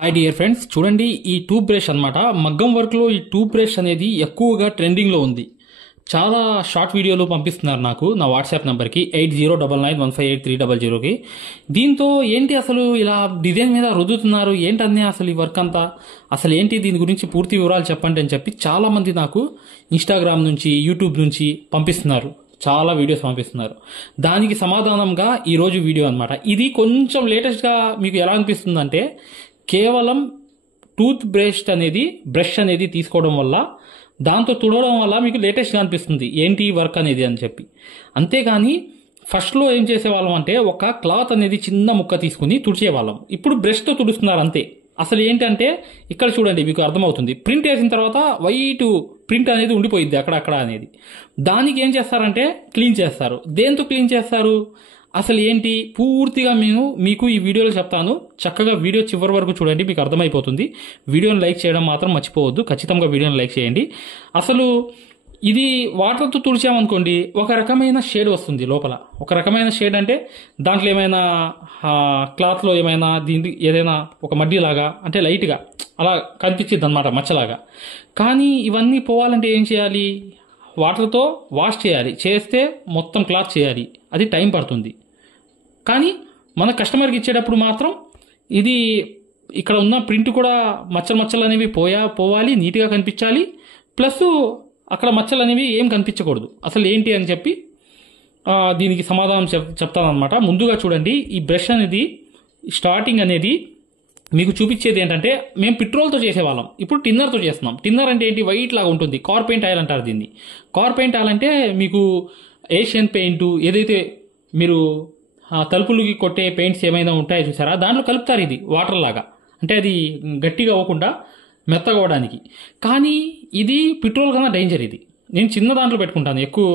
Hi dear friends, చూడండి ఈ tooth brush అనమాట. మగ్గం వర్క్ లో ఈ టూత్ బ్రష్ అనేది ఎక్కువగా ట్రెండింగ్ లో ఉంది. చాలా షార్ట్ వీడియోలు పంపిస్తున్నారు నాకు నా వాట్సాప్ నంబర్కి 8099158300కి. దీంతో ఏంటి అసలు ఇలా డిజైన్ మీద రుద్దుతున్నారు ఏంటనే అసలు ఈ వర్క్ అంతా అసలు ఏంటి, దీని గురించి పూర్తి వివరాలు చెప్పండి అని చెప్పి చాలా మంది నాకు ఇన్స్టాగ్రామ్ నుంచి యూట్యూబ్ నుంచి పంపిస్తున్నారు. చాలా వీడియోస్ పంపిస్తున్నారు. దానికి సమాధానంగా ఈరోజు వీడియో అనమాట. ఇది కొంచెం లేటెస్ట్గా మీకు ఎలా అనిపిస్తుందంటే, కేవలం టూత్ బ్రష్ అనేది తీసుకోవడం వల్ల, దాంతో తుడవడం వల్ల మీకు లేటెస్ట్గా అనిపిస్తుంది ఏంటి వర్క్ అనేది అని చెప్పి. అంతేగాని ఫస్ట్లో ఏం చేసేవాళ్ళం అంటే, ఒక క్లాత్ అనేది చిన్న ముక్క తీసుకుని తుడిచేవాళ్ళం. ఇప్పుడు బ్రష్తో తుడుస్తున్నారు అంతే. అసలు ఏంటంటే ఇక్కడ చూడండి, మీకు అర్థమవుతుంది. ప్రింట్ వేసిన తర్వాత వైట్ ప్రింట్ అనేది ఉండిపోయింది అక్కడక్కడ అనేది. దానికి ఏం చేస్తారంటే క్లీన్ చేస్తారు. దేంతో క్లీన్ చేస్తారు అసలు ఏంటి పూర్తిగా మీకు ఈ వీడియోలో చెప్తాను. చక్కగా వీడియో చివరి వరకు చూడండి, మీకు అర్థమైపోతుంది. వీడియోని లైక్ చేయడం మాత్రం మర్చిపోవద్దు. ఖచ్చితంగా వీడియోని లైక్ చేయండి. అసలు ఇది వాటర్తో తుడిచామనుకోండి, ఒక రకమైన షేడ్ వస్తుంది లోపల. ఒక రకమైన షేడ్ అంటే దాంట్లో ఏమైనా క్లాత్లో ఏమైనా దీనికి ఏదైనా ఒక మడ్డిలాగా అంటే లైట్గా అలా కనిపించింది అనమాట, మచ్చలాగా. కానీ ఇవన్నీ పోవాలంటే ఏం చేయాలి? వాటర్తో వాష్ చేయాలి. చేస్తే మొత్తం క్లాత్ చేయాలి. అది టైం పడుతుంది. కానీ మన కస్టమర్కి ఇచ్చేటప్పుడు మాత్రం ఇది ఇక్కడ ఉన్న ప్రింట్ కూడా మచ్చలు అనేవి పోవాలి, నీట్గా కనిపించాలి. ప్లస్ అక్కడ మచ్చలు అనేవి ఏం కనిపించకూడదు. అసలు ఏంటి అని చెప్పి దీనికి సమాధానం చెప్తానమాట. ముందుగా చూడండి, ఈ బ్రష్ అనేది స్టార్టింగ్ అనేది మీకు చూపించేది ఏంటంటే, మేము పెట్రోల్తో చేసేవాళ్ళం, ఇప్పుడు టిన్నర్తో చేస్తున్నాం. టిన్నర్ అంటే ఏంటి? వైట్ లాగా ఉంటుంది. కార్ పెయింట్ ఆయిల్ అంటారు దీన్ని. కార్ పెయింట్ ఆయిల్ అంటే మీకు ఏషియన్ పెయింట్ ఏదైతే మీరు తలుపులకి కొట్టే పెయింట్స్ ఏమైనా ఉంటాయో చూసారా, దాంట్లో కలుపుతారు ఇది వాటర్ లాగా. అంటే అది గట్టిగా అవ్వకుండా మెత్తగా అవ్వడానికి. కానీ ఇది పెట్రోల్ కన్నా డేంజర్. ఇది నేను చిన్న దాంట్లో పెట్టుకుంటాను, ఎక్కువ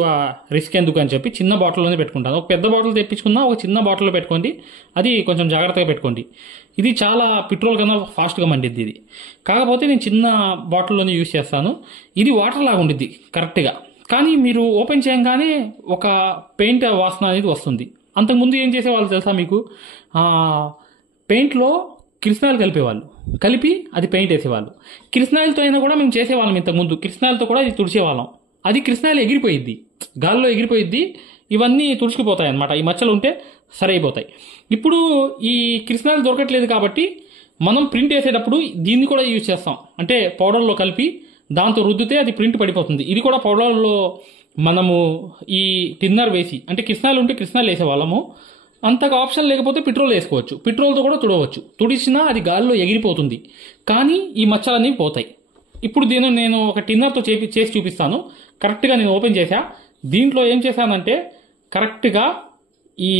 రిస్క్ ఎందుకు అని చెప్పి చిన్న బాటిల్లోనే పెట్టుకుంటాను. ఒక పెద్ద బాటిల్ తెప్పించుకున్నా ఒక చిన్న బాటిల్లో పెట్టుకోండి, అది కొంచెం జాగ్రత్తగా పెట్టుకోండి. ఇది చాలా పెట్రోల్ కన్నా ఫాస్ట్గా మండిద్ది ఇది. కాకపోతే నేను చిన్న బాటిల్లోనే యూజ్ చేస్తాను. ఇది వాటర్ లాగా ఉండిద్ది కరెక్ట్గా. కానీ మీరు ఓపెన్ చేయగానే ఒక పెయింట్ వాసన అనేది వస్తుంది. అంతకుముందు ఏం చేసేవాళ్ళు తెలుసా మీకు? పెయింట్లో కిరసనాయిల్ కలిపేవాళ్ళు, కలిపి అది పెయింట్ వేసేవాళ్ళు. కిరసనాయిల్తో అయినా కూడా మేము చేసేవాళ్ళం ఇంతకుముందు. కిరసనాయిల్తో కూడా ఇది తుడిచేవాళ్ళం. అది కిరసనాయిల్ ఎగిరిపోయిద్ది, గాల్లో ఎగిరిపోయిద్ది. ఇవన్నీ తుడుచుకుపోతాయి అన్నమాట. ఈ మచ్చలు ఉంటే సరైపోతాయి. ఇప్పుడు ఈ కిరసనాయిల్ దొరకట్లేదు కాబట్టి మనం ప్రింట్ వేసేటప్పుడు దీన్ని కూడా యూజ్ చేస్తాం. అంటే పౌడర్లో కలిపి దాంతో రుద్దితే అది ప్రింట్ పడిపోతుంది. ఇది కూడా పౌడర్లో మనము ఈ టిన్నర్ వేసి, అంటే కిరసనాయిల్ ఉంటే కిరసనాయిల్ వేసేవాళ్ళము. అంతగా ఆప్షన్ లేకపోతే పెట్రోల్ వేసుకోవచ్చు. పెట్రోల్తో కూడా తుడవచ్చు. తుడిచినా అది గాల్లో ఎగిరిపోతుంది, కానీ ఈ మచ్చలన్నీ పోతాయి. ఇప్పుడు దీన్ని నేను ఒక టిన్నర్తో చేసి చూపిస్తాను. కరెక్ట్గా నేను ఓపెన్ చేశా. దీంట్లో ఏం చేశానంటే కరెక్ట్గా ఈ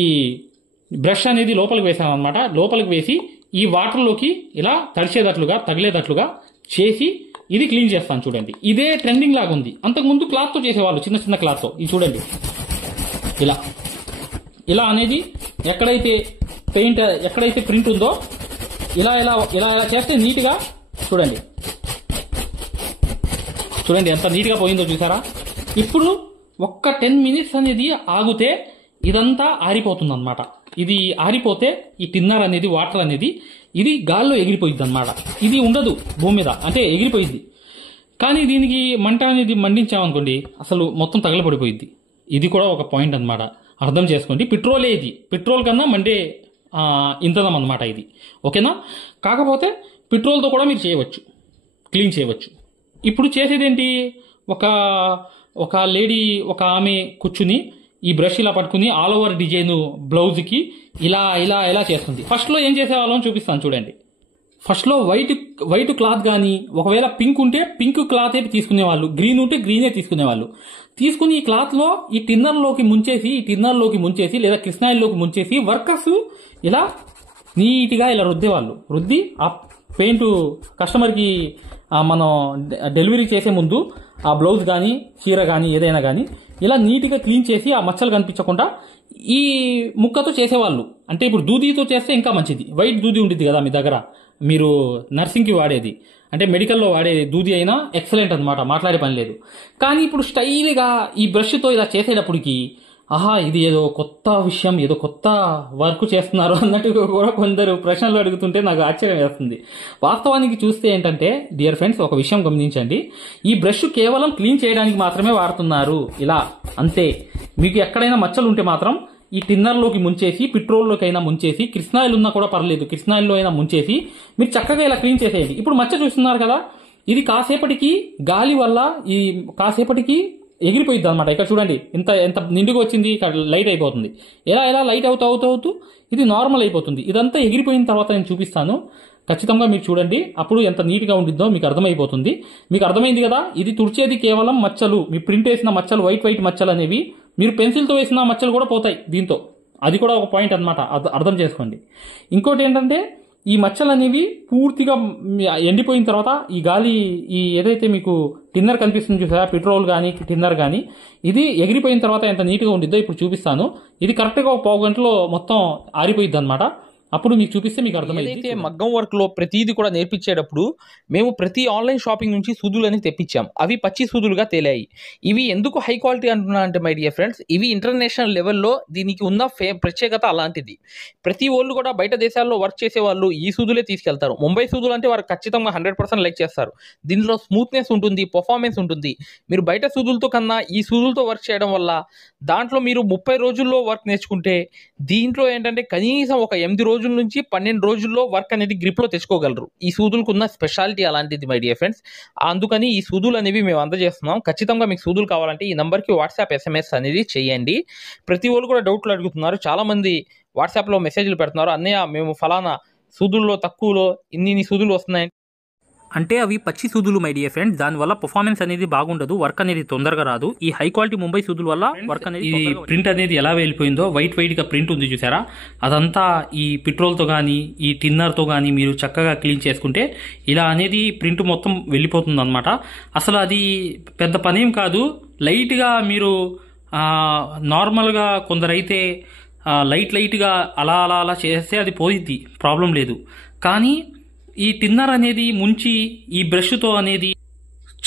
బ్రష్ అనేది లోపలికి వేసాను అనమాట. లోపలికి వేసి ఈ వాటర్లోకి ఇలా తగిలేటట్లుగా చేసి ఇది క్లీన్ చేస్తాను. చూడండి, ఇదే ట్రెండింగ్ లాగా ఉంది. అంతకుముందు క్లాత్తో చేసేవాళ్ళు, చిన్న చిన్న క్లాత్తో. ఇది చూడండి, ఇలా అనేది ఎక్కడైతే ప్రింట్ ఉందో ఇలా చేస్తే నీట్గా చూడండి ఎంత నీట్గా పోయిందో చూసారా. ఇప్పుడు ఒక్క 10 మినిట్స్ అనేది ఆగితే ఇదంతా ఆరిపోతుంది అనమాట. ఇది ఆరిపోతే ఈ టిన్నర్ అనేది వాటర్ అనేది ఇది గాల్లో ఎగిరిపోయింది అనమాట. ఇది ఉండదు భూమి మీద, అంటే ఎగిరిపోయింది. కానీ దీనికి మంట అనేది మండించామనుకోండి, అసలు మొత్తం తగలబడిపోయింది. ఇది కూడా ఒక పాయింట్ అనమాట, అర్థం చేసుకోండి. పెట్రోలే ఇది, పెట్రోల్ కన్నా మండే ఇంధనం అనమాట ఇది. ఓకేనా? కాకపోతే పెట్రోల్తో కూడా మీరు చేయవచ్చు, క్లీన్ చేయవచ్చు. ఇప్పుడు చేసేదేంటి? ఒక లేడీ, ఒక ఆమె కూర్చుని ఈ బ్రష్ ఇలా పట్టుకుని ఆల్ ఓవర్ డిజైన్ బ్లౌజ్కి ఇలా చేస్తుంది. ఫస్ట్లో ఏం చేసేవాళ్ళం చూపిస్తాను చూడండి. ఫస్ట్లో వైట్ క్లాత్ కానీ, ఒకవేళ పింక్ ఉంటే పింక్ క్లాత్ అయితే తీసుకునేవాళ్ళు, గ్రీన్ ఉంటే గ్రీనే తీసుకునేవాళ్ళు. తీసుకుని ఈ క్లాత్లో ఈ టిన్నర్లోకి ముంచేసి లేదా కిరసనాయిల్లోకి ముంచేసి వర్కర్స్ ఇలా నీట్గా ఇలా రుద్దేవాళ్ళు. రుద్ది ఆ పెయింట్ కస్టమర్కి మనం డెలివరీ చేసే ముందు ఆ బ్లౌజ్ కానీ చీర కానీ ఏదైనా కానీ ఇలా నీట్గా క్లీన్ చేసి ఆ మచ్చలు కనిపించకుండా ఈ ముక్కతో చేసేవాళ్ళు. అంటే ఇప్పుడు దూదితో చేస్తే ఇంకా మంచిది. వైట్ దూది ఉంటుంది కదా మీ దగ్గర, మీరు నర్సింగ్కి వాడేది, అంటే మెడికల్లో వాడే దూది అయినా ఎక్సలెంట్ అనమాట, మాట్లాడే పని లేదు. కానీ ఇప్పుడు స్టైల్గా ఈ బ్రష్తో ఇలా చేసేటప్పటికి ఆహా ఇది ఏదో కొత్త విషయం, ఏదో కొత్త వర్క్ చేస్తున్నారు అన్నట్టుగా కూడా కొందరు ప్రశ్నలు అడుగుతుంటే నాకు ఆశ్చర్యం వేస్తుంది. వాస్తవానికి చూస్తే ఏంటంటే డియర్ ఫ్రెండ్స్, ఒక విషయం గమనించండి. ఈ బ్రష్ కేవలం క్లీన్ చేయడానికి మాత్రమే వాడుతున్నారు, ఇలా అంతే. మీకు ఎక్కడైనా మచ్చలు ఉంటే మాత్రం ఈ టిన్నర్లోకి ముంచేసి, పెట్రోల్లోకి అయినా ముంచేసి, కిరసనాయిల్ ఉన్నా కూడా పర్లేదు, కిరసనాయిల్లో అయినా ముంచేసి మీరు చక్కగా ఇలా క్లీన్ చేసేయండి. ఇప్పుడు మచ్చ చూస్తున్నారు కదా, ఇది కాసేపటికి గాలి వల్ల ఈ కాసేపటికి ఎగిరిపోయింది అనమాట. ఇక్కడ చూడండి ఎంత ఎంత నిండుగా వచ్చింది, ఇక్కడ లైట్ అయిపోతుంది. ఎలా లైట్ అవుతూ ఇది నార్మల్ అయిపోతుంది. ఇదంతా ఎగిరిపోయిన తర్వాత నేను చూపిస్తాను, ఖచ్చితంగా మీరు చూడండి. అప్పుడు ఎంత నీట్గా ఉండిద్దో మీకు అర్థమైపోతుంది. మీకు అర్థమైంది కదా, ఇది తుడిచేది కేవలం మచ్చలు, మీ ప్రింట్ వేసిన మచ్చలు, వైట్ మచ్చలు అనేవి. మీరు పెన్సిల్తో వేసిన మచ్చలు కూడా పోతాయి దీంతో, అది కూడా ఒక పాయింట్ అనమాట, అర్థం చేసుకోండి. ఇంకోటి ఏంటంటే ఈ మచ్చలు అనేవి పూర్తిగా ఎండిపోయిన తర్వాత ఈ గాలి, ఈ ఏదైతే మీకు టిన్నర్ కనిపిస్తుంది చూసారా, పెట్రోల్ కానీ టిన్నర్ కానీ, ఇది ఎగిరిపోయిన తర్వాత ఎంత నీట్గా ఉండిద్దో ఇప్పుడు చూపిస్తాను. ఇది కరెక్ట్గా ఒక పావు గంటలో మొత్తం ఆరిపోయిద్ది అనమాట. అప్పుడు మీకు చూపిస్తే మీకు అర్థమైంది. అయితే మగ్గం వర్క్ లో ప్రతిదీ కూడా నేర్పించేటప్పుడు మేము ప్రతి ఆన్లైన్ షాపింగ్ నుంచి సూదులని తెప్పించాం. అవి పచ్చి సూదులుగా తేలాయి. ఇవి ఎందుకు హై క్వాలిటీ అంటున్నా అంటే మై డియర్ ఫ్రెండ్స్, ఇవి ఇంటర్నేషనల్ లెవెల్లో దీనికి ఉన్న ప్రత్యేకత అలాంటిది. ప్రతి వాళ్ళు కూడా బయట దేశాల్లో వర్క్ చేసే వాళ్ళు ఈ సూదులే తీసుకెళ్తారు. ముంబై సూదులు అంటే వారు ఖచ్చితంగా 100% లైక్ చేస్తారు. దీనిలో స్మూత్నెస్ ఉంటుంది, పర్ఫార్మెన్స్ ఉంటుంది. మీరు బయట సూదులతో కన్నా ఈ సూదులతో వర్క్ చేయడం వల్ల దాంట్లో మీరు 30 రోజుల్లో వర్క్ నేర్చుకుంటే, దీంట్లో ఏంటంటే కనీసం ఒక 8 రోజుల నుంచి 12 రోజుల్లో వర్క్ అనేది గ్రిప్ లో తెచ్చుకోగలరు. ఈ సూదులకు ఉన్న స్పెషాలిటీ అలాంటిది మై డియర్ ఫ్రెండ్స్. అందుకని ఈ సూదులు అనేవి మేము అందజేస్తున్నాం. ఖచ్చితంగా మీకు సూదులు కావాలంటే ఈ నంబర్కి వాట్సాప్ SMS అనేది చేయండి. ప్రతి వాళ్ళు కూడా డౌట్లు అడుగుతున్నారు. చాలా మంది వాట్సాప్లో మెసేజ్లు పెడుతున్నారు, అన్నయ్య మేము ఫలానా సూదుల్లో తక్కువలో ఇన్ని సూదులు వస్తున్నాయి అంటే అవి పచ్చి సూదులు మై డియర్ ఫ్రెండ్స్. దానివల్ల పర్ఫార్మెన్స్ అనేది బాగుండదు, వర్క్ అనేది తొందరగా రాదు. ఈ హై క్వాలిటీ ముంబై సూదుల వల్ల వర్క్ అనేది, ఈ ప్రింట్ అనేది ఎలా వెళ్ళిపోయిందో, వైట్ గా ప్రింట్ ఉంది చూసారా, అదంతా ఈ పెట్రోల్తో కానీ ఈ టిన్నర్తో కానీ మీరు చక్కగా క్లీన్ చేసుకుంటే ఇలా అనేది ప్రింట్ మొత్తం వెళ్ళిపోతుంది అనమాట. అసలు అది పెద్ద పనేం కాదు. లైట్గా మీరు నార్మల్గా కొందరైతే లైట్గా అలా చేస్తే అది పోయిద్ది, ప్రాబ్లం లేదు. కానీ ఈ టిన్నర్ అనేది ముంచి ఈ బ్రష్తో అనేది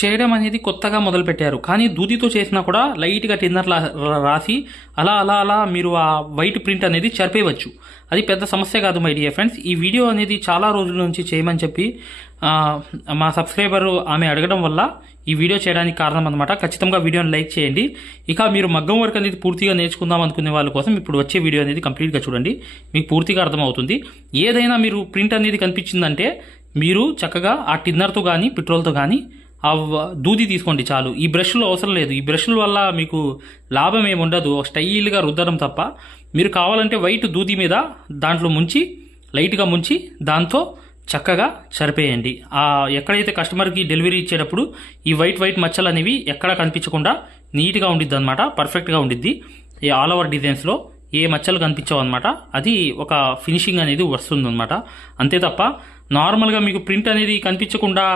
చేయడం అనేది కొత్తగా మొదలుపెట్టారు. కానీ దూదితో చేసినా కూడా లైట్గా టిన్నర్ రాసి అలా మీరు ఆ వైట్ ప్రింట్ అనేది చెరిపేయవచ్చు. అది పెద్ద సమస్య కాదు మై డియర్ ఫ్రెండ్స్. ఈ వీడియో అనేది చాలా రోజుల నుంచి చేయమని చెప్పి మా సబ్స్క్రైబర్ ఆమె అడగడం వల్ల ఈ వీడియో చేయడానికి కారణం అనమాట. ఖచ్చితంగా వీడియోని లైక్ చేయండి. ఇక మీరు మగ్గం వర్క్ అనేది పూర్తిగా నేర్చుకుందాం అనుకునే వాళ్ళ కోసం ఇప్పుడు వచ్చే వీడియో అనేది కంప్లీట్గా చూడండి, మీకు పూర్తిగా అర్థమవుతుంది. ఏదైనా మీరు ప్రింట్ అనేది కనిపించిందంటే మీరు చక్కగా ఆ టిన్నర్తో కానీ పెట్రోల్తో కానీ ఆ దూది తీసుకోండి చాలు. ఈ బ్రష్లు అవసరం లేదు. ఈ బ్రష్ల వల్ల మీకు లాభం ఏమి ఉండదు, స్టైల్గా రుద్దడం తప్ప. మీరు కావాలంటే వైట్ దూది మీద దాంట్లో ముంచి లైట్గా ముంచి దాంతో చక్కగా సరిపేయండి. ఎక్కడైతే కస్టమర్కి డెలివరీ ఇచ్చేటప్పుడు ఈ వైట్ మచ్చలు అనేవి ఎక్కడా కనిపించకుండా నీట్గా ఉండిద్ది అనమాట, పర్ఫెక్ట్గా ఉండిద్ది. ఈ ఆల్ ఓవర్ డిజైన్స్లో ఏ మచ్చలు కనిపించవు అనమాట. అది ఒక ఫినిషింగ్ అనేది వస్తుంది అనమాట, అంతే తప్ప నార్మల్గా మీకు ప్రింట్ అనేది కనిపించకుండా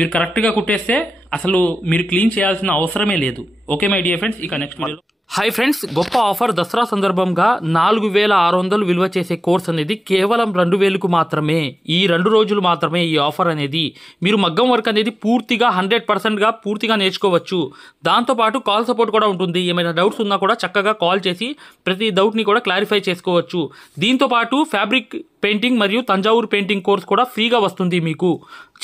మీరు కరెక్ట్గా కుట్టేస్తే అసలు మీరు క్లీన్ చేయాల్సిన అవసరమే లేదు. ఓకే మై డియర్ ఫ్రెండ్స్, ఇక నెక్స్ట్ వీడియోలో. హాయ్ ఫ్రెండ్స్, గొప్ప ఆఫర్. దసరా సందర్భంగా 4600 విలువ చేసే కోర్స్ అనేది కేవలం 2000కు మాత్రమే. ఈ 2 రోజులు మాత్రమే ఈ ఆఫర్ అనేది. మీరు మగ్గం వర్క్ అనేది పూర్తిగా 100%గా పూర్తిగా నేర్చుకోవచ్చు. దాంతోపాటు కాల్ సపోర్ట్ కూడా ఉంటుంది. ఏమైనా డౌట్స్ ఉన్నా కూడా చక్కగా కాల్ చేసి ప్రతి డౌట్ని కూడా క్లారిఫై చేసుకోవచ్చు. దీంతోపాటు ఫ్యాబ్రిక్ పెయింటింగ్ మరియు తంజావూరు పెయింటింగ్ కోర్స్ కూడా ఫ్రీగా వస్తుంది మీకు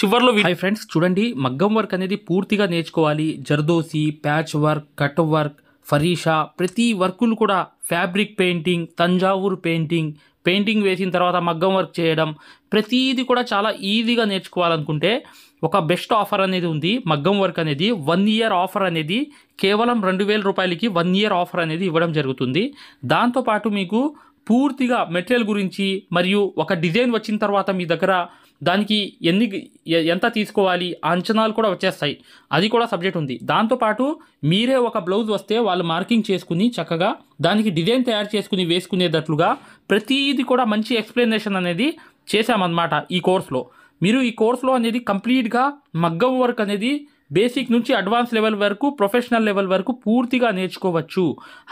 చివర్లో. హాయ్ ఫ్రెండ్స్, చూడండి, మగ్గం వర్క్ అనేది పూర్తిగా నేర్చుకోవాలి. Zardozi, patch work, cut work, ఫరీషా, ప్రతి వర్కులు కూడా, ఫ్యాబ్రిక్ పెయింటింగ్, తంజావూరు పెయింటింగ్ వేసిన తర్వాత మగ్గం వర్క్ చేయడం, ప్రతిదీ కూడా చాలా ఈజీగా నేర్చుకోవాలనుకుంటే ఒక బెస్ట్ ఆఫర్ అనేది ఉంది. మగ్గం వర్క్ అనేది 1 year ఆఫర్ అనేది కేవలం 2000 రూపాయలకి 1 year ఆఫర్ అనేది ఇవ్వడం జరుగుతుంది. దాంతోపాటు మీకు పూర్తిగా మెటీరియల్ గురించి మరియు ఒక డిజైన్ వచ్చిన తర్వాత మీ దగ్గర దానికి ఎంత తీసుకోవాలి అంచనాలు కూడా వచ్చేస్తాయి, అది కూడా సబ్జెక్ట్ ఉంది. దాంతోపాటు మీరే ఒక బ్లౌజ్ వస్తే వాళ్ళు మార్కింగ్ చేసుకుని చక్కగా దానికి డిజైన్ తయారు చేసుకుని వేసుకునేటట్లుగా ప్రతిదీ కూడా మంచి ఎక్స్ప్లెనేషన్ అనేది చేశామన్నమాట ఈ కోర్సులో. మీరు ఈ కోర్సులో అనేది కంప్లీట్గా మగ్గం వర్క్ అనేది బేసిక్ నుంచి అడ్వాన్స్ లెవెల్ వరకు, ప్రొఫెషనల్ లెవెల్ వరకు పూర్తిగా నేర్చుకోవచ్చు.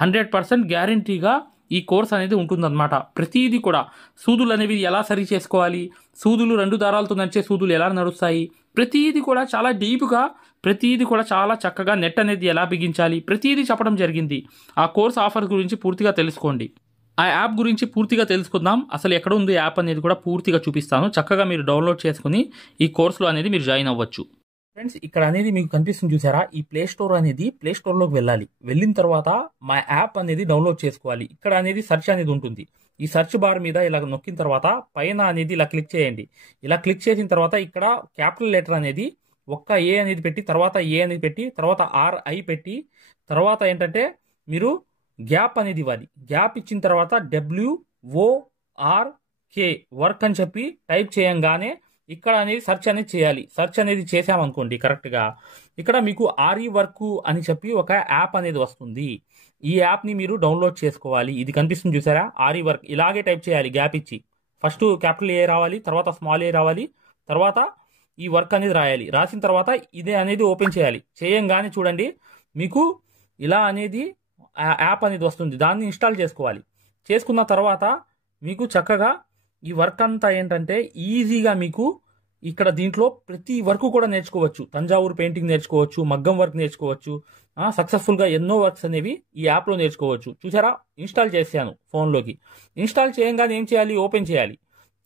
100% గ్యారంటీగా ఈ కోర్స్ అనేది ఉంటుందన్నమాట. ప్రతిదీ కూడా సూదులు అనేవి ఎలా సరి చేసుకోవాలి, సూదులు 2 దారాలతో నడిచే సూదులు ఎలా నడుస్తాయి, ప్రతిదీ కూడా చాలా డీప్గా, ప్రతిదీ కూడా చాలా చక్కగా నెట్ అనేది ఎలా బిగించాలి ప్రతిదీ చెప్పడం జరిగింది. ఆ కోర్స్ ఆఫర్ గురించి పూర్తిగా తెలుసుకోండి. ఆ యాప్ గురించి పూర్తిగా తెలుసుకుందాం. అసలు ఎక్కడ ఉంది యాప్ అనేది కూడా పూర్తిగా చూపిస్తాను. చక్కగా మీరు డౌన్లోడ్ చేసుకుని ఈ కోర్సులో అనేది మీరు జాయిన్ అవ్వచ్చు. ఫ్రెండ్స్, ఇక్కడ అనేది మీకు కనిపిస్తుంది చూసారా, ఈ ప్లే స్టోర్ అనేది ప్లే స్టోర్లోకి వెళ్ళాలి. వెళ్ళిన తర్వాత మా యాప్ అనేది డౌన్లోడ్ చేసుకోవాలి. ఇక్కడ అనేది సెర్చ్ అనేది ఉంటుంది. ఈ సెర్చ్ బార్ మీద ఇలా నొక్కిన తర్వాత పైన అనేది ఇలా క్లిక్ చేయండి. ఇలా క్లిక్ చేసిన తర్వాత ఇక్కడ క్యాపిటల్ లెటర్ అనేది ఒక్క ఏ అనేది పెట్టి, తర్వాత ఏ అనేది పెట్టి, తర్వాత RI పెట్టి, తర్వాత ఏంటంటే మీరు గ్యాప్ అనేది ఇవ్వాలి. గ్యాప్ ఇచ్చిన తర్వాత WORK వర్క్ అని చెప్పి టైప్ చేయంగానే ఇక్కడ అనేది సెర్చ్ అనేది చేయాలి. సెర్చ్ అనేది చేసామనుకోండి కరెక్ట్గా, ఇక్కడ మీకు RE వర్క్ అని చెప్పి ఒక యాప్ అనేది వస్తుంది. ఈ యాప్ని మీరు డౌన్లోడ్ చేసుకోవాలి. ఇది కనిపిస్తుంది చూసారా, RE వర్క్. ఇలాగే టైప్ చేయాలి గ్యాప్ ఇచ్చి. ఫస్ట్ క్యాపిటల్ ఏ రావాలి, తర్వాత స్మాల్ ఏ రావాలి, తర్వాత ఈ వర్క్ అనేది రాయాలి. రాసిన తర్వాత ఇదే అనేది ఓపెన్ చేయాలి. చేయంగానే చూడండి మీకు ఇలా అనేది యాప్ అనేది వస్తుంది. దాన్ని ఇన్స్టాల్ చేసుకోవాలి. చేసుకున్న తర్వాత మీకు చక్కగా ఈ వర్క్ అంతా ఏంటంటే ఈజీగా మీకు ఇక్కడ దీంట్లో ప్రతి వర్క్ కూడా నేర్చుకోవచ్చు. తంజావూరు పెయింటింగ్ నేర్చుకోవచ్చు, మగ్గం వర్క్ నేర్చుకోవచ్చు. సక్సెస్ఫుల్గా ఎన్నో వర్క్స్ అనేవి ఈ యాప్లో నేర్చుకోవచ్చు. చూసారా, ఇన్స్టాల్ చేశాను ఫోన్లోకి. ఇన్స్టాల్ చేయంగానే ఏం చేయాలి, ఓపెన్ చేయాలి.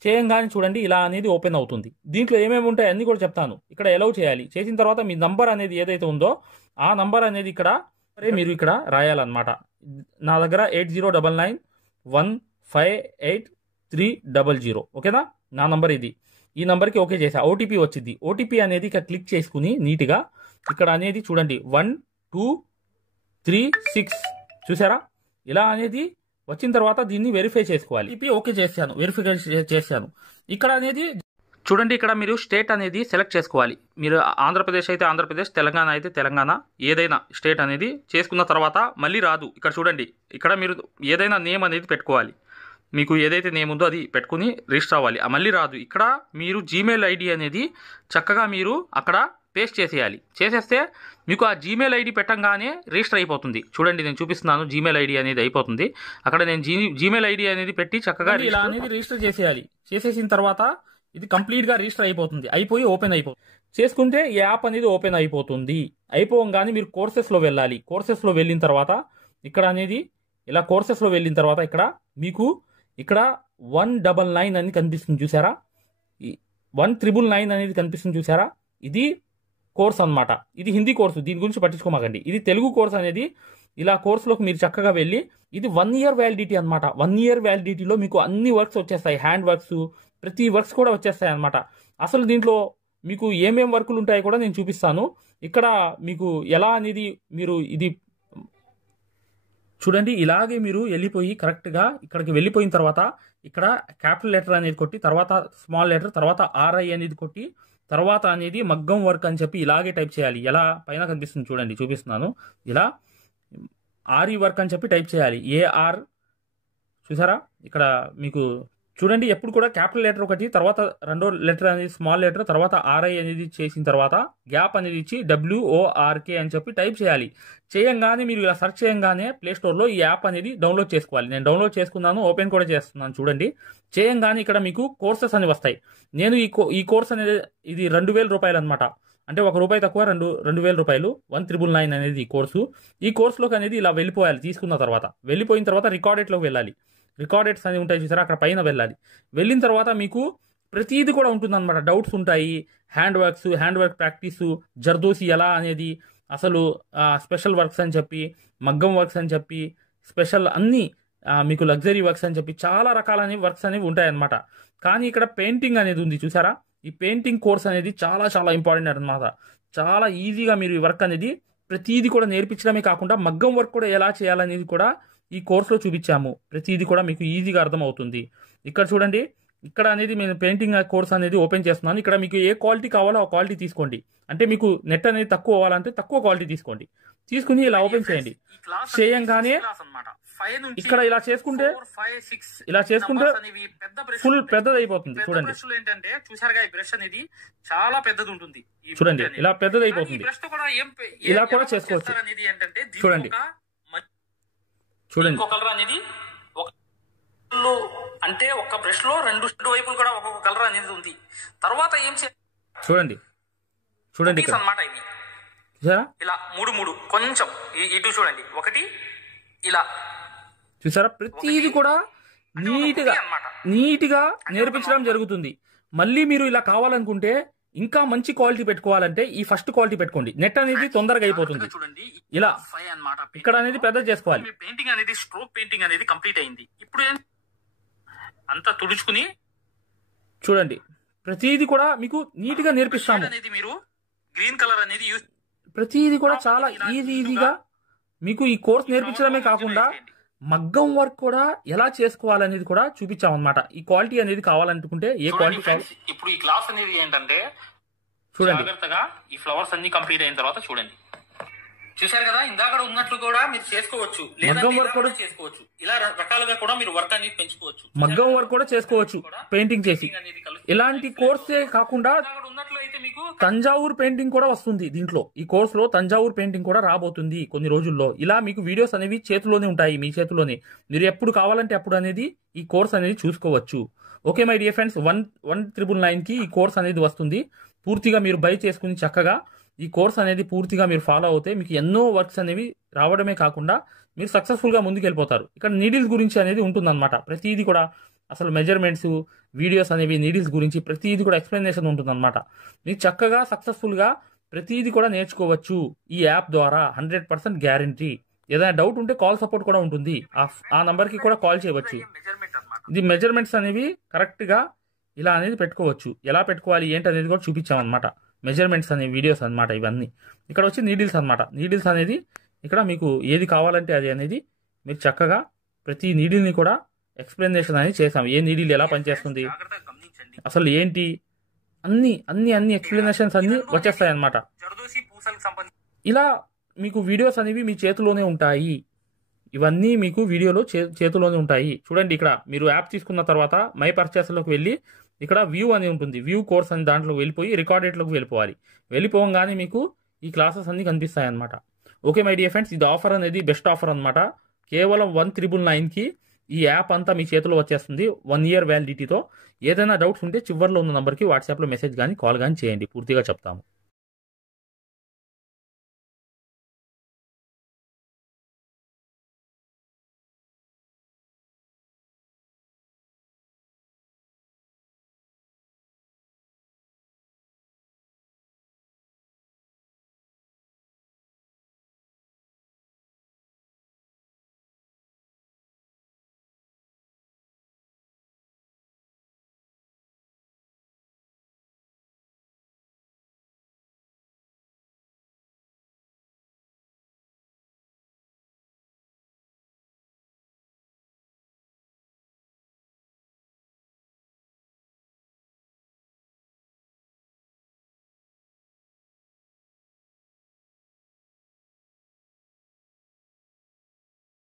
చేయంగానే చూడండి ఇలా అనేది ఓపెన్ అవుతుంది. దీంట్లో ఏమేమి ఉంటాయి అన్నీ కూడా చెప్తాను. ఇక్కడ ఎలౌ చేయాలి. చేసిన తర్వాత మీ నంబర్ అనేది ఏదైతే ఉందో ఆ నంబర్ అనేది ఇక్కడ మీరు ఇక్కడ రాయాలన్నమాట. నా దగ్గర 8099158300. ఓకేనా, నా నంబర్ ఇది. ఈ నంబర్కి ఓకే చేసా. ఓటీపీ వచ్చింది. ఓటీపీ అనేది ఇక్కడ క్లిక్ చేసుకుని నీట్గా ఇక్కడ అనేది చూడండి 1236 చూసారా, ఇలా అనేది వచ్చిన తర్వాత దీన్ని వెరిఫై చేసుకోవాలి. ఓకే చేశాను, వెరిఫై చేశాను. ఇక్కడ అనేది చూడండి, ఇక్కడ మీరు స్టేట్ అనేది సెలెక్ట్ చేసుకోవాలి. మీరు ఆంధ్రప్రదేశ్ అయితే ఆంధ్రప్రదేశ్, తెలంగాణ అయితే తెలంగాణ, ఏదైనా స్టేట్ అనేది చేసుకున్న తర్వాత మళ్ళీ రాదు. ఇక్కడ చూడండి, ఇక్కడ మీరు ఏదైనా నేమ్ అనేది పెట్టుకోవాలి. మీకు ఏదైతే నేమ్ ఉందో అది పెట్టుకుని రిజిస్టర్ అవ్వాలి. మళ్ళీ రాదు. ఇక్కడ మీరు జీమెయిల్ ఐడి అనేది చక్కగా మీరు అక్కడ పేస్ట్ చేసేయాలి. చేసేస్తే మీకు ఆ జీమెయిల్ ఐడి పెట్టంగానే రిజిస్టర్ అయిపోతుంది. చూడండి, నేను చూపిస్తున్నాను. జీమెయిల్ ఐడి అనేది అయిపోతుంది. అక్కడ నేను జీమెయిల్ ఐడి అనేది పెట్టి చక్కగా ఇలా అనేది రిజిస్టర్ చేసేయాలి. చేసేసిన తర్వాత ఇది కంప్లీట్గా రిజిస్టర్ అయిపోతుంది. అయిపోయి ఓపెన్ అయిపోతుంది. చేసుకుంటే ఈ యాప్ అనేది ఓపెన్ అయిపోతుంది. అయిపోగానే మీరు కోర్సెస్లో వెళ్ళాలి. కోర్సెస్లో వెళ్ళిన తర్వాత ఇక్కడ అనేది ఇలా కోర్సెస్లో వెళ్ళిన తర్వాత ఇక్కడ మీకు ఇక్కడ 199 అని కనిపిస్తుంది చూసారా, 1999 అనేది కనిపిస్తుంది చూసారా, ఇది కోర్స్ అన్నమాట. ఇది హిందీ కోర్సు, దీని గురించి పట్టించుకోమాకండి. ఇది తెలుగు కోర్స్ అనేది ఇలా కోర్సులోకి మీరు చక్కగా వెళ్ళి, ఇది 1 year వ్యాలిడిటీ అనమాట. 1 year వ్యాలిడిటీలో మీకు అన్ని వర్క్స్ వచ్చేస్తాయి. హ్యాండ్ వర్క్స్, ప్రతి వర్క్స్ కూడా వచ్చేస్తాయి అనమాట. అసలు దీంట్లో మీకు ఏమేం వర్కులు ఉంటాయో కూడా నేను చూపిస్తాను. ఇక్కడ మీకు ఎలా అనేది మీరు ఇది చూడండి. ఇలాగే మీరు వెళ్ళిపోయి కరెక్ట్గా ఇక్కడికి వెళ్ళిపోయిన తర్వాత ఇక్కడ క్యాపిటల్ లెటర్ అనేది కొట్టి, తర్వాత స్మాల్ లెటర్, తర్వాత RI అనేది కొట్టి, తర్వాత అనేది మగ్గం వర్క్ అని చెప్పి ఇలాగే టైప్ చేయాలి. ఎలా పైన కనిపిస్తుంది చూడండి, చూపిస్తున్నాను. ఇలా RE వర్క్ అని చెప్పి టైప్ చేయాలి. AR చూసారా, ఇక్కడ మీకు చూడండి ఎప్పుడు కూడా క్యాపిటల్ లెటర్ ఒకటి, తర్వాత రెండో లెటర్ అనేది స్మాల్ లెటర్, తర్వాత RI అనేది చేసిన తర్వాత గ్యాప్ అనేది ఇచ్చి WORK అని చెప్పి టైప్ చేయాలి. చేయంగానే మీరు ఇలా సెర్చ్ చేయంగానే ప్లే స్టోర్లో ఈ యాప్ అనేది డౌన్లోడ్ చేసుకోవాలి. నేను డౌన్లోడ్ చేసుకున్నాను, ఓపెన్ కూడా చేస్తున్నాను. చూడండి, చేయంగానే ఇక్కడ మీకు కోర్సెస్ అని వస్తాయి. నేను ఈ కోర్స్ అనేది ఇది 2000 రూపాయలు అనమాట. అంటే ₹1 తక్కువ, 2000 రూపాయలు. 1999 అనేది ఈ కోర్సు. ఈ కోర్సులోకి అనేది ఇలా వెళ్ళిపోయాలి. తీసుకున్న తర్వాత వెళ్ళిపోయిన తర్వాత రికార్డెడ్లోకి వెళ్ళాలి. రికార్డెడ్స్ అనేవి ఉంటాయి చూసారా, అక్కడ పైన వెళ్ళాలి. వెళ్ళిన తర్వాత మీకు ప్రతిదీ కూడా ఉంటుందన్నమాట. డౌట్స్ ఉంటాయి, హ్యాండ్ వర్క్ ప్రాక్టీసు, జర్దోసి ఎలా అనేది, అసలు స్పెషల్ వర్క్స్ అని చెప్పి, మగ్గం వర్క్స్ అని చెప్పి, స్పెషల్ అన్నీ మీకు లగ్జరీ వర్క్స్ అని చెప్పి చాలా రకాలైన వర్క్స్ అనేవి ఉంటాయన్నమాట. కానీ ఇక్కడ పెయింటింగ్ అనేది ఉంది చూసారా, ఈ పెయింటింగ్ కోర్స్ అనేది చాలా చాలా ఇంపార్టెంట్ అన్నమాట. చాలా ఈజీగా మీరు ఈ వర్క్ అనేది ప్రతిదీ కూడా నేర్పించడమే కాకుండా మగ్గం వర్క్ కూడా ఎలా చేయాలనేది కూడా ఈ కోర్సులో చూపించాము. ప్రతిదీ కూడా మీకు ఈజీగా అర్థమవుతుంది. ఇక్కడ చూడండి, ఇక్కడ అనేది నేను పెయింటింగ్ కోర్స్ అనేది ఓపెన్ చేస్తున్నాను. ఇక్కడ మీకు ఏ క్వాలిటీ కావాలో ఆ క్వాలిటీ తీసుకోండి. అంటే మీకు నెట్ అనేది తక్కువ అవ్వాలంటే తక్కువ క్వాలిటీ తీసుకోండి. తీసుకుని ఇలా ఓపెన్ చేయండి. చేయంగానే ఇక్కడ ఇలా చేసుకుంటే ఫుల్ పెద్దది అయిపోతుంది. చూడండి, చూసారుగా, ఈ బ్రష్ అనేది చాలా పెద్దది ఉంటుంది. చూడండి ఇలా పెద్దది అయిపోతుంది. ఇలా కూడా చేసుకోవచ్చు. చూడండి ఇంకో కలర్ అనేది అంటే ఒక బ్రష్ లో రెండు వైపులు కూడా ఒక్కొక్క కలర్ అనేది ఉంది. తర్వాత ఏం చూడండి చూడండి ఇక్కడ అన్నమాట ఇవి. చూసారా ఇలా మూడు మూడు కొంచెం ఇటు చూడండి, ఒకటి ఇలా చూసారా, ప్రతిది కూడా నీట్గా నేర్పించడం జరుగుతుంది. మళ్ళీ మీరు ఇలా కావాలనుకుంటే ఇంకా మంచి క్వాలిటీ పెట్టుకోవాలంటే ఈ ఫస్ట్ క్వాలిటీ పెట్టుకోండి. నెట్ అనేది తొందరగా అయిపోతుంది. ఇలా ఇక్కడ అనేది పెద్ద చేసుకోవాలి. పెయింటింగ్ అనేది స్ట్రోక్ పెయింటింగ్ అనేది కంప్లీట్ అయింది. ఇప్పుడు అంతా తుడుచుకుని చూడండి, ప్రతిది కూడా మీకు నీట్ గా నేర్పిస్తాము. అనేది మీరు గ్రీన్ కలర్ అనేది యూజ్, ప్రతిది కూడా చాలా ఈజీగా మీకు ఈ కోర్స్ నేర్పించడమే కాకుండా మగ్గం వర్క్ కూడా ఎలా చేసుకోవాలనేది కూడా చూపించాం అనమాట. ఈ క్వాలిటీ అనేది కావాలనుకుంటే ఏ క్వాలిటీ కావాలి. ఇప్పుడు ఈ క్లాస్ అనేది ఏంటంటే చూడండి, జాగ్రత్తగా ఈ ఫ్లవర్స్ అన్ని కంప్లీట్ అయిన తర్వాత చూడండి. చూసారు కదా, ఇందాక ఉన్నట్లు కూడా మీరు చేసుకోవచ్చు, మగ్గం వర్క్ కూడా చేసుకోవచ్చు. ఇలా రకాలుగా కూడా మీరు వర్క్ అనేది పెంచుకోవచ్చు. మగ్గం వర్క్ కూడా చేసుకోవచ్చు పెయింటింగ్ చేసి. ఇలాంటి కోర్సే కాకుండా తంజావూర్ పెయింటింగ్ కూడా వస్తుంది దీంట్లో. ఈ కోర్స్ లో తంజావూర్ పెయింటింగ్ కూడా రాబోతుంది కొన్ని రోజుల్లో. ఇలా మీకు వీడియోస్ అనేవి చేతిలోనే ఉంటాయి, మీ చేతిలోనే. మీరు ఎప్పుడు కావాలంటే అప్పుడు అనేది ఈ కోర్స్ అనేది చూసుకోవచ్చు. ఓకే మై డియర్ ఫ్రెండ్స్, 1999 కి ఈ కోర్స్ అనేది వస్తుంది. పూర్తిగా మీరు బై చేసుకుని చక్కగా ఈ కోర్స్ అనేది పూర్తిగా మీరు ఫాలో అవుతే మీకు ఎన్నో వర్క్స్ అనేవి రావడమే కాకుండా మీరు సక్సెస్ఫుల్ గా ముందుకు వెళ్ళిపోతారు. ఇక్కడ నీడిల్స్ గురించి అనేది ఉంటుందన్నమాట. ప్రతిదీ కూడా అసలు మెజర్మెంట్స్, వీడియోస్ అనేవి నీడిల్స్ గురించి ప్రతిదీ కూడా ఎక్స్ప్లెనేషన్ ఉంటుందన్నమాట. మీకు చక్కగా సక్సెస్ఫుల్ గా ప్రతిదీ కూడా నేర్చుకోవచ్చు ఈ యాప్ ద్వారా. 100% గ్యారంటీ. ఏదైనా డౌట్ ఉంటే కాల్ సపోర్ట్ కూడా ఉంటుంది, ఆ నంబర్ కి కూడా కాల్ చేయవచ్చు. ఇది మెజర్మెంట్స్ అనేవి కరెక్ట్ గా ఇలా అనేది పెట్టుకోవచ్చు. ఎలా పెట్టుకోవాలి ఏంటి అనేది కూడా చూపించామన్నమాట. మెజర్మెంట్స్ అనే వీడియోస్ అన్నమాట ఇవన్నీ. ఇక్కడ వచ్చి నీడిల్స్ అన్నమాట. నీడిల్స్ అనేది ఇక్కడ మీకు ఏది కావాలంటే అది అనేది మీరు చక్కగా ప్రతి నీడిల్ని కూడా ఎక్స్ప్లెనేషన్ అనేది చేసాం. ఏ నీడిల్ ఎలా పనిచేస్తుంది, అసలు ఏంటి, అన్ని ఎక్స్ప్లెనేషన్స్ అన్ని వచ్చేస్తాయి అన్నమాట. ఇలా మీకు వీడియోస్ అనేవి మీ చేతిలోనే ఉంటాయి. ఇవన్నీ మీకు వీడియోలో చేతిలోనే ఉంటాయి. చూడండి, ఇక్కడ మీరు యాప్ తీసుకున్న తర్వాత మై పర్చేస్లోకి వెళ్ళి ఇక్కడ వ్యూ అని ఉంటుంది. వ్యూ కోర్స్ అని దాంట్లో వెళ్ళిపోయి రికార్డెడ్లోకి వెళ్ళిపోవాలి. వెళ్ళిపోగానే మీకు ఈ క్లాసెస్ అన్ని కనిపిస్తాయి అన్నమాట. ఓకే మై డియర్ ఫ్రెండ్స్, ఇది ఆఫర్ అనేది బెస్ట్ ఆఫర్ అనమాట. కేవలం 1999 కి ఈ యాప్ అంతా మీ చేతిలో వచ్చేస్తుంది 1 year వ్యాలిడిటీతో. ఏదైనా డౌట్స్ ఉంటే చివరిలో ఉన్న నంబర్కి వాట్సాప్లో మెసేజ్ కానీ కాల్ కానీ చేయండి, పూర్తిగా చెప్తాము.